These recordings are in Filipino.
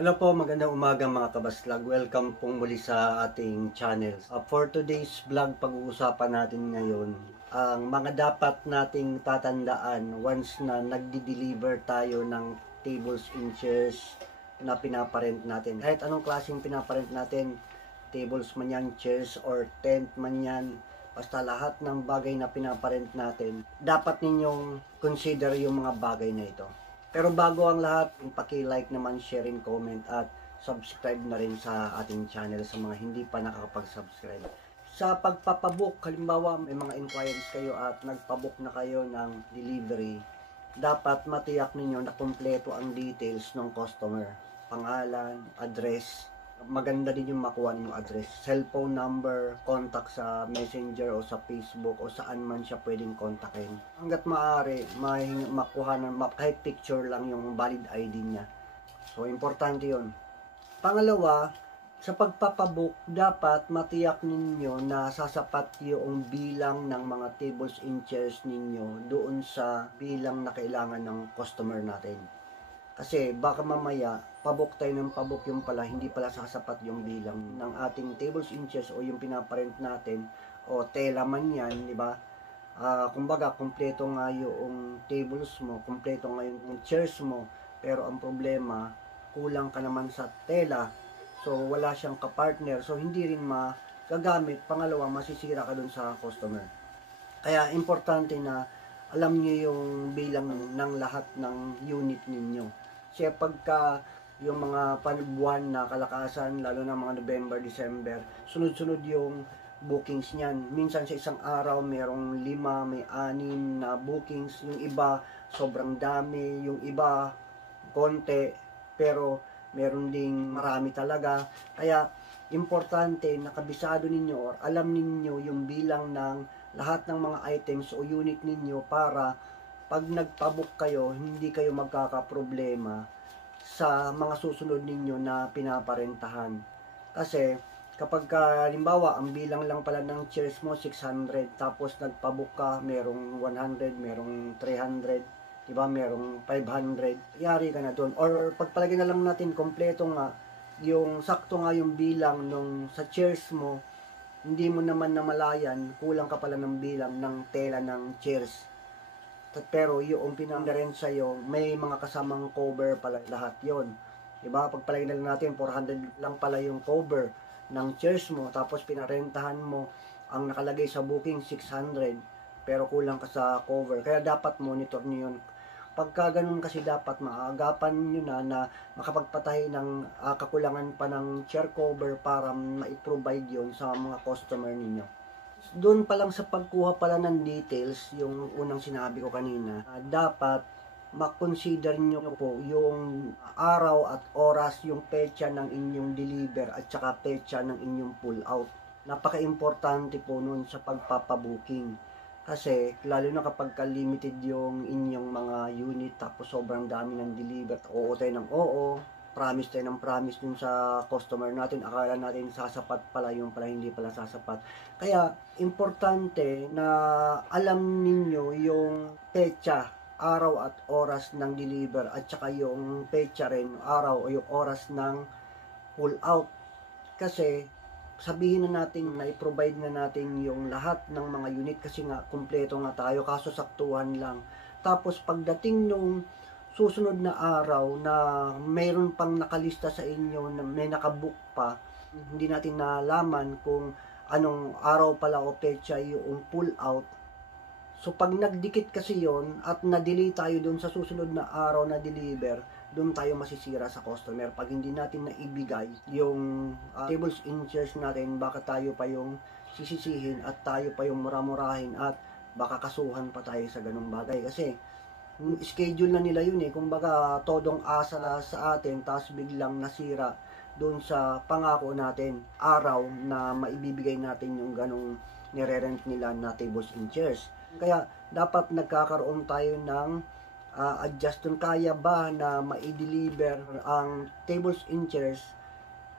Hello po, magandang umaga mga kabaslag. Welcome pong muli sa ating channel. For today's vlog, pag-uusapan natin ngayon ang mga dapat nating tatandaan once na nagdi-deliver tayo ng tables and chairs na pinaparent natin. Kahit anong klaseng pinaparent natin, tables man yan, chairs or tent man yan, basta lahat ng bagay na pinaparent natin, dapat ninyong consider yung mga bagay na ito. Pero bago ang lahat, paki-like naman, share and comment at subscribe na rin sa ating channel sa mga hindi pa nakakapag-subscribe. Sa pagpapabook, halimbawa may mga inquiries kayo at nagpabook na kayo ng delivery, dapat matiyak ninyo na kumpleto ang details ng customer. Pangalan, address, maganda din yung makuha yung address, cellphone number, contact sa messenger o sa Facebook o saan man siya pwedeng kontakin. Hanggat maaari, makuha ng kahit picture lang yung valid ID niya. So, importante yun. Pangalawa, sa pagpapabook, dapat matiyak ninyo na sasapat yung bilang ng mga tables and chairs ninyo doon sa bilang na kailangan ng customer natin. Kasi baka mamaya, pabook tayo ng pabook yung pala, hindi pala sasapat yung bilang ng ating tables and chairs o yung pinaparent natin o tela man yan, di ba? Kumbaga, kumpleto nga yung tables mo, kumpleto nga yung chairs mo, pero ang problema, kulang ka naman sa tela, so wala siyang kapartner, so hindi rin magagamit. Pangalawa, masisira ka dun sa customer. Kaya importante na alam niyo yung bilang ng lahat ng unit ninyo. Kasi pagka yung mga buwan na kalakasan, lalo na mga November, December, sunod-sunod yung bookings niyan. Minsan sa isang araw, merong 5, may 6 na bookings. Yung iba, sobrang dami. Yung iba, konti. Pero meron ding marami talaga. Kaya, importante na kabisado ninyo or alam ninyo yung bilang ng lahat ng mga items o unit ninyo para pag nagpabook kayo, hindi kayo magkakaproblema sa mga susunod ninyo na pinaparentahan. Kasi kapag halimbawa ang bilang lang pala ng chairs mo 600 tapos nagpabook ka, merong 100, merong 300, diba, merong 500, yari ka na doon. Or pagpalagay na lang natin kompleto nga, yung sakto nga yung bilang nung sa chairs mo, hindi mo naman namalayan, kulang ka pala ng bilang ng tela ng chairs. Pero yung pinandarent sa'yo, may mga kasamang cover pala lahat yon. Diba? Pagpalagay na lang natin, 400 lang pala yung cover ng chairs mo, tapos pinarentahan mo, ang nakalagay sa booking 600, pero kulang ka sa cover. Kaya dapat monitor nyo yun. Pagka ganun kasi dapat maagapan nyo na makapagpatahi ng kakulangan pa ng chair cover para ma-provide yon sa mga customer ninyo. Doon pa lang sa pagkuha pala ng details, yung unang sinabi ko kanina, dapat makonsider nyo po yung araw at oras, yung petsa ng inyong deliver at saka petsa ng inyong pull out. Napaka-importante po nun sa pagpapabooking. Kasi lalo na kapag limited yung inyong mga unit tapos sobrang dami ng deliver, oo tayo ng oo, promise tayo ng promise dun sa customer natin, akala natin sasapat pala, yung pala hindi pala sasapat. Kaya importante na alam ninyo yung petsa, araw at oras ng deliver at saka yung petsa rin, araw o yung oras ng pull out. Kasi sabihin na natin na i-provide na natin yung lahat ng mga unit kasi nga kumpleto nga tayo, kaso saktuhan lang. Tapos pagdating nung susunod na araw na mayroon pang nakalista sa inyo na may nakabook pa, hindi natin nalaman kung anong araw pala o petsa yung pull out. So pag nagdikit kasi yon at na-delay tayo doon sa susunod na araw na deliver, doon tayo masisira sa customer. Pag hindi natin naibigay yung tables and chairs natin, baka tayo pa yung sisisihin at tayo pa yung mura-murahin at baka kasuhan pa tayo sa ganung bagay. Kasi schedule na nila yun kumbaga todong asa na sa atin, tapos biglang nasira doon sa pangako natin, araw na maibibigay natin yung ganong nire-rent nila na tables and chairs. Kaya dapat nagkakaroon tayo ng adjust dun. Kaya ba na ma-deliver ang tables and chairs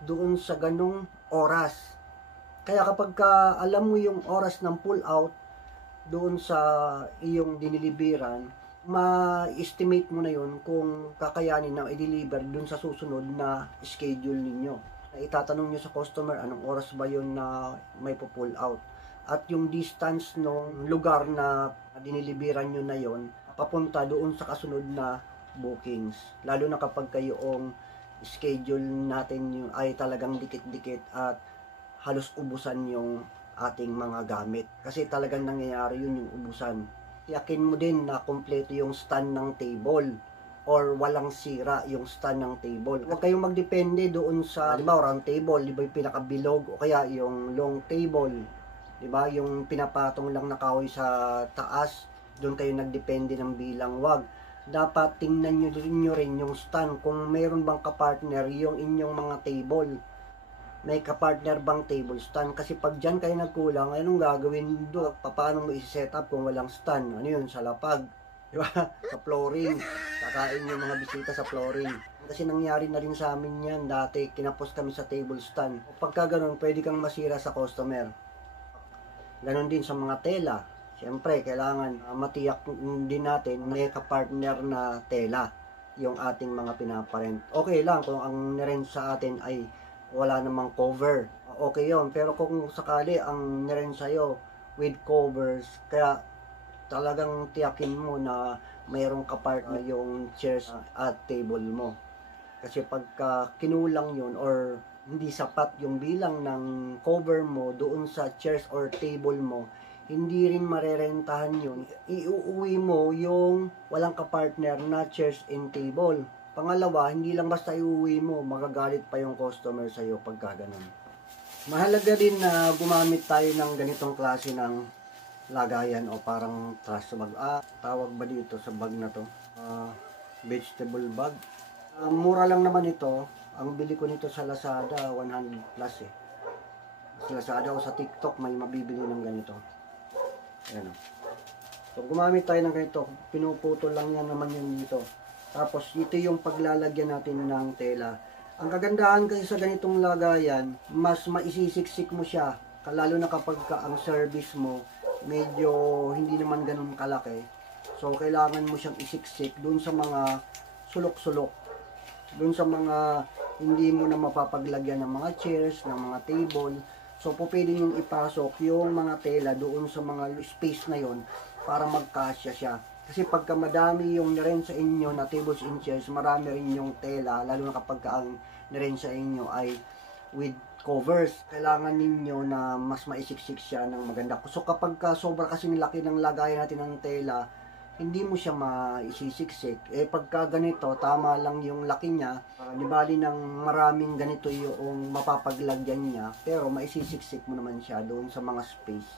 doon sa ganong oras? Kaya kapag alam mo yung oras ng pull out doon sa iyong diniliberan, ma-estimate mo na yon kung kakayanin na i-deliver dun sa susunod na schedule ninyo. Itatanong nyo sa customer anong oras ba yon na may pull out. At yung distance ng lugar na diniliberan nyo na yon papunta doon sa kasunod na bookings. Lalo na kapag kayong schedule natin yung ay talagang dikit-dikit at halos ubusan yung ating mga gamit. Kasi talagang nangyayari yun yung ubusan. Tiyakin mo din na kompleto yung stand ng table or walang sira yung stand ng table. Huwag kayong magdepende doon sa, di ba, round table, di ba yung pinakabilog o kaya yung long table, di ba, yung pinapatong lang na kahoy sa taas, doon kayo nagdepende ng bilang. Wag. Dapat tingnan nyo rin yung stand kung mayroon bang kapartner yung inyong mga table. May kapartner bang table stand? Kasi pag dyan kayo nagkulang, anong gagawin doon? Paano mo i-set up kung walang stand? Ano yun? Sa lapag. Diba? Sa flooring. Kakain yung mga bisita sa flooring. Kasi nangyari na rin sa amin yan. Dati, kinapos kami sa table stand. Pagka ganun, pwede kang masira sa customer. Ganon din sa mga tela. Siyempre, kailangan matiyak din natin may kapartner na tela yung ating mga pinaparent. Okay lang kung ang nirent sa atin ay wala namang cover. Okay yon. Pero kung sakali ang nirent sa'yo with covers, kaya talagang tiyakin mo na mayroong kapartner yung chairs at table mo. Kasi pagka kinulang yun or hindi sapat yung bilang ng cover mo doon sa chairs or table mo, hindi rin marerentahan yun. Iuuwi mo yung walang kapartner na chairs and table. Pangalawa, hindi lang basta iuwi mo, magagalit pa yung customer sa'yo pagka ganun. Mahalaga din na gumamit tayo ng ganitong klase ng lagayan o parang trash bag. Tawag ba dito sa bag na to? Vegetable bag. Mura lang naman ito. Ang bili ko nito sa Lazada, 100 plus eh. Sa Lazada o sa TikTok may mabibili ng ganito. Ayan o. So gumamit tayo ng ganito. Pinuputol lang yan naman yun dito. Tapos, ito yung paglalagyan natin ng tela. Ang kagandahan kasi sa ganitong lagayan, mas maisisiksik mo siya. Lalo na kapag ang service mo, medyo hindi naman ganun kalaki. So, kailangan mo siyang isiksik dun sa mga sulok-sulok. Dun sa mga hindi mo na mapapaglagyan ng mga chairs, ng mga table. So, pwede yung ipasok yung mga tela doon sa mga space na yon para magkasya siya. Kasi pagka madami yung nirent sa inyo na tables and chairs, marami rin yung tela, lalo na kapag ang nirent sa inyo ay with covers. Kailangan ninyo na mas maisiksik siya ng maganda. So kapag sobra kasing laki ng lagayan natin ng tela, hindi mo siya maisisiksik. Pagka ganito, tama lang yung laki niya, di bali ng maraming ganito yung mapapaglagyan niya, pero maisisiksik mo naman siya doon sa mga space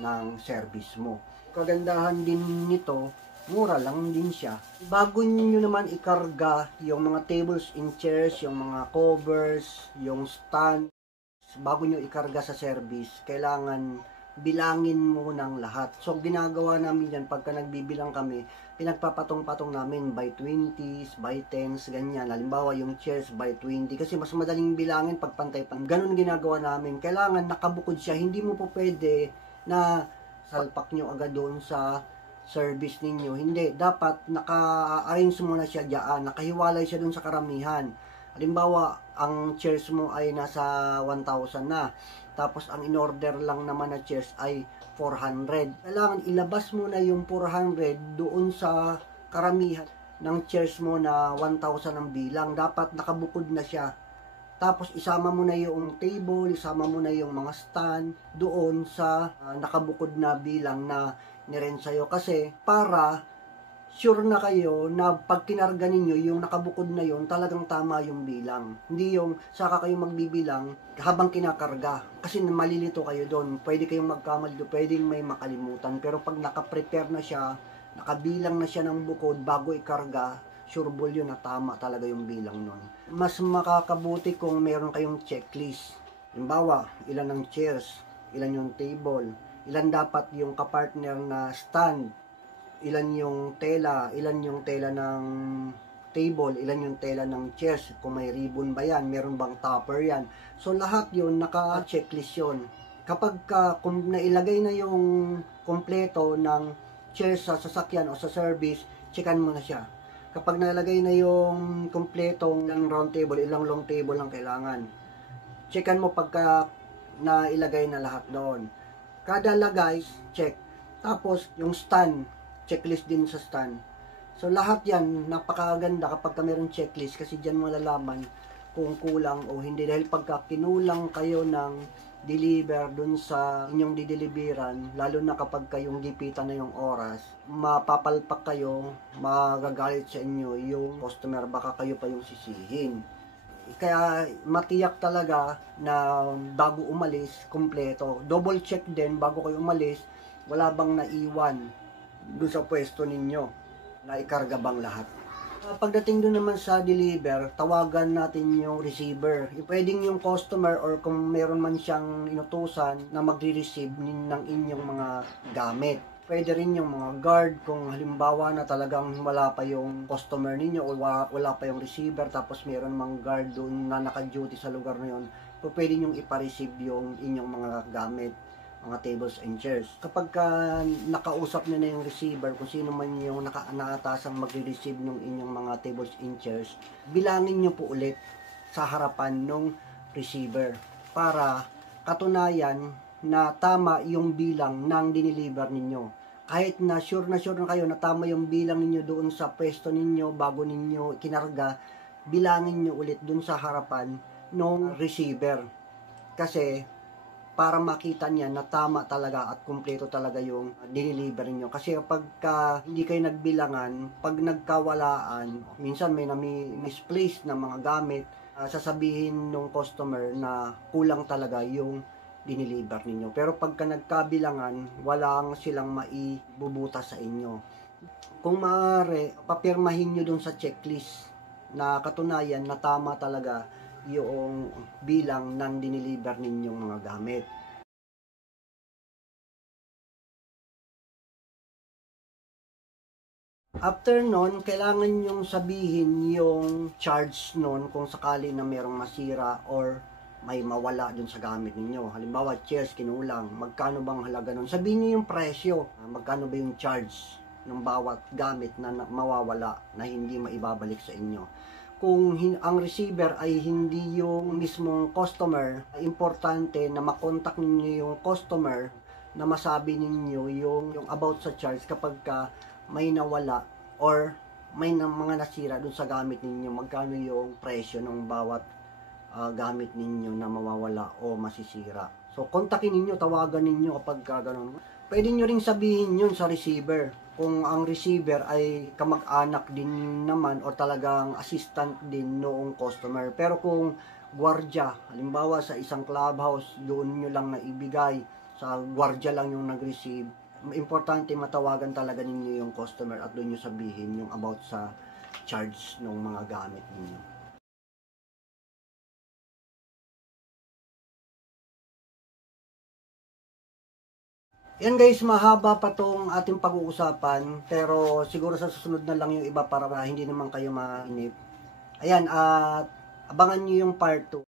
ng service mo. Kagandahan din nito, mura lang din siya. Bago niyo naman ikarga yung mga tables and chairs, yung mga covers, yung stand, bago niyo ikarga sa service, kailangan bilangin mo ng lahat. So, ginagawa namin yan pagka nagbibilang kami, pinagpapatong-patong namin by 20s, by 10s, ganyan. Halimbawa, yung chairs by 20, kasi mas madaling bilangin pag pantay-pantay. Ganun ginagawa namin. Kailangan nakabukod siya. Hindi mo po pwede na salpak nyo agad doon sa service ninyo. Hindi. Dapat naka-arrange mo na siya diyan. Nakahiwalay siya doon sa karamihan. Halimbawa, ang chairs mo ay nasa 1,000 na. Tapos, ang in-order lang naman na chairs ay 400. Kailangan ilabas mo na yung 400 doon sa karamihan ng chairs mo na 1,000 ang bilang. Dapat nakabukod na siya. Tapos, isama mo na yung table, isama mo na yung mga stand doon sa nakabukod na bilang na nirent sa'yo. Kasi, para sure na kayo na pag kinarga ninyo, yung nakabukod na yun, talagang tama yung bilang. Hindi yung saka kayo magbibilang habang kinakarga. Kasi malilito kayo doon. Pwede kayong magkamali doon, pwedeng may makalimutan. Pero pag nakaprepare na siya, nakabilang na siya ng bukod bago ikarga, sureball yun na tama talaga yung bilang nun. Mas makakabuti kung meron kayong checklist. Halimbawa, ilan ang chairs, ilan yung table, ilan dapat yung kapartner na stand, ilan yung tela ng table, ilan yung tela ng chairs, kung may ribbon ba yan, meron bang topper yan. So lahat yun, naka-checklist yun. Kapag kung nailagay na yung kompleto ng chairs sa sasakyan o sa service, checkan mo na siya. Kapag nalagay na yung kumpletong ilang round table, ilang long table lang kailangan. Checkan mo pagka nailagay na lahat doon. Kada lagay, check. Tapos, yung stand, checklist din sa stand. So, lahat yan, napakaganda kapag mayroong checklist kasi dyan mo malalaman kung kulang o hindi. Dahil pagka kinulang kayo ng deliver dun sa inyong dideliveran, lalo na kapag kayong gipitan na yung oras, mapapalpak kayo, magagalit sa inyo yung customer, baka kayo pa yung sisihin. Kaya matiyak talaga na bago umalis, kumpleto. Double check din bago kayo umalis, wala bang naiwan dun sa pwesto ninyo, na ikarga bang lahat. Pagdating doon naman sa deliver, tawagan natin yung receiver. Pwedeng yung customer or kung meron man siyang inutusan na magre-receive ng inyong mga gamit. Pwede rin yung mga guard kung halimbawa na talagang wala pa yung customer ninyo o wala pa yung receiver tapos meron mang guard doon na naka-duty sa lugar na yun. Pwede nyong ipa-receive yung inyong mga gamit, mga tables and chairs. Kapag nakausap nyo na yung receiver, kung sino man yung nakaatasang magre-receive ng inyong mga tables and chairs, bilangin nyo po ulit sa harapan ng receiver para katunayan na tama yung bilang ng diniliver ninyo. Kahit na sure na kayo na tama yung bilang ninyo doon sa pwesto ninyo bago ninyo kinarga, bilangin nyo ulit doon sa harapan ng receiver. Kasi para makita niya na tama talaga at kumpleto talaga yung diniliver niyo. Kasi pagka hindi kayo nagbilangan, pag nagkawalaan, minsan may misplaced na mga gamit, sasabihin ng customer na kulang talaga yung diniliver ninyo. Pero pagka nagkabilangan, walang silang maibubutas sa inyo. Kung maaari, papirmahin nyo dun sa checklist na katunayan na tama talaga yung bilang ng diniliver ninyong mga gamit. After nun, kailangan nyong sabihin yung charge nun kung sakali na merong masira or may mawala dun sa gamit ninyo. Halimbawa, chairs kinulang, magkano bang halaga nun? Sabihin nyo yung presyo, magkano ba yung charge ng bawat gamit na mawawala na hindi maibabalik sa inyo. Kung ang receiver ay hindi yung mismong customer, importante na makontak ninyo yung customer na masabi ninyo yung about sa charge kapag may nawala or may mga nasira dun sa gamit ninyo, magkano yung presyo ng bawat gamit ninyo na mawawala o masisira. So, kontakin ninyo, tawagan ninyo kapag ganun. Pwede nyo ring sabihin yun sa receiver. Kung ang receiver ay kamag-anak din naman o talagang assistant din noong customer. Pero kung gwardiya, halimbawa sa isang clubhouse, doon nyo lang naibigay, sa gwardiya lang yung nag-receive, importante matawagan talaga ninyo yung customer at doon nyo sabihin yung about sa charge ng mga gamit ninyo. Yan guys, mahaba pa tong ating pag-uusapan, pero siguro sa susunod na lang yung iba para hindi naman kayo mainip. Ayan, at abangan nyo yung part 2.